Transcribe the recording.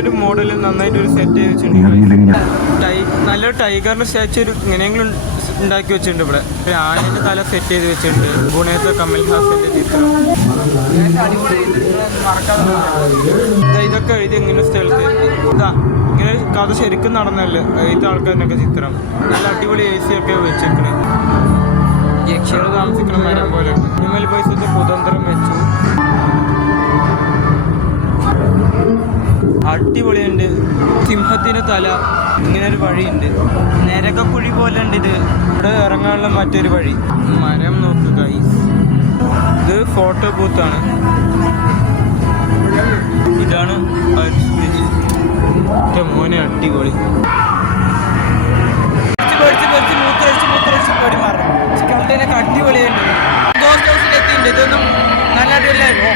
ഒരു മോഡൽ നന്നായിട്ട് ഒരു സെറ്റ് ചെയ്ത് വെച്ചിട്ടുണ്ട്. നല്ലൊരു ടൈഗറിന്റെ സ്റ്റാച്ചു ഇങ്ങനെയെങ്കിലും ഉണ്ടാക്കി വെച്ചിട്ടുണ്ട്. ഇവിടെ ഒരു ആനയുടെ തല സെറ്റ് ചെയ്ത് വെച്ചിട്ടുണ്ട്. ഗുണേത്ത കമൽ ഹാസന്റെ ചിത്രം. ഇതൊക്കെ എഴുതി ഇങ്ങനെ സ്ഥലത്ത് ഇതാ ഇങ്ങനെ കഥ ശരിക്കും നടന്നല്ലേ എഴുത്ത ആൾക്കാരിനൊക്കെ ചിത്രം. നല്ല അടിപൊളി AC ഒക്കെ വെച്ചേക്കണേ. യക്ഷികൾ താമസിക്കണ മരം പോലെ. ഹിമൽ പൈസത്തെ കുതന്ത്രം വെച്ചു. അടിപൊളിയുണ്ട്. സിംഹത്തിന് തല. ഇങ്ങനെ ഒരു വഴിയുണ്ട്. നരകക്കുഴി പോലെ ഉണ്ട് ഇത്. ഇവിടെ ഇറങ്ങാനുള്ള മറ്റൊരു വഴി. മരം നോക്കുക ഗൈസ്. ഇത് ഫോട്ടോ ബൂത്താണ്. ഇതാണ് മോനെ അടിപൊളി. മൂത്രടിച്ച് പടി മാറും. ചിക്കൻട്ടേനൊക്കെ അടിപൊളിയുണ്ട്. ഗോസ്റ്റ് ഹൗസിൽ എത്തിയിട്ടുണ്ട്. ഇതൊന്നും നല്ല അടിപൊളിയായിരുന്നു.